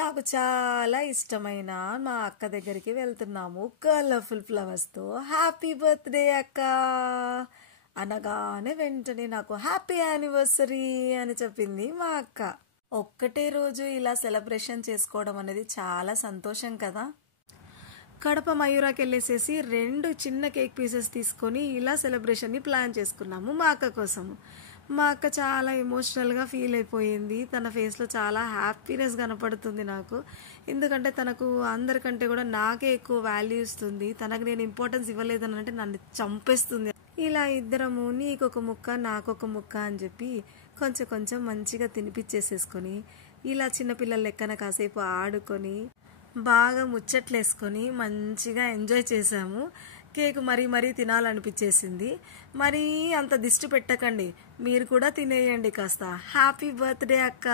నాకు చాలా ఇష్టమైన మా అక్క దగ్గరికి వెళ్తున్నాము కలర్ఫుల్ ఫ్లవర్స్తో. హ్యాపీ బర్త్డే అక్క అనగానే వెంటనే నాకు హ్యాపీ యానివర్సరీ అని చెప్పింది మా అక్క. ఒక్కటే రోజు ఇలా సెలబ్రేషన్ చేసుకోవడం అనేది చాలా సంతోషం కదా. కడప మయూరాకి వెళ్ళేసేసి 2 చిన్న కేక్ పీసెస్ తీసుకొని ఇలా సెలబ్రేషన్ని ప్లాన్ చేసుకున్నాము మా అక్క కోసము. మా అక్క చాలా ఎమోషనల్గా ఫీల్ అయిపోయింది. తన ఫేస్లో చాలా హ్యాపీనెస్ కనపడుతుంది నాకు. ఎందుకంటే తనకు అందరికంటే కూడా నాకే ఎక్కువ వాల్యూ ఇస్తుంది. తనకు నేను ఇంపార్టెన్స్ ఇవ్వలేదని అంటే నన్ను చంపేస్తుంది. ఇలా ఇద్దరము నీకొక ముక్క నాకొక ముక్క అని చెప్పి కొంచెం కొంచెం మంచిగా తినిపించేసేసుకొని ఇలా చిన్నపిల్లల లెక్కన కాసేపు ఆడుకొని బాగా ముచ్చట్లేసుకొని మంచిగా ఎంజాయ్ చేసాము. కేక్ మరీ తినాలనిపించేసింది. మరీ అంత దిష్టి పెట్టకండి, మీరు కూడా తినేయండి కాస్త. హ్యాపీ బర్త్డే అక్క.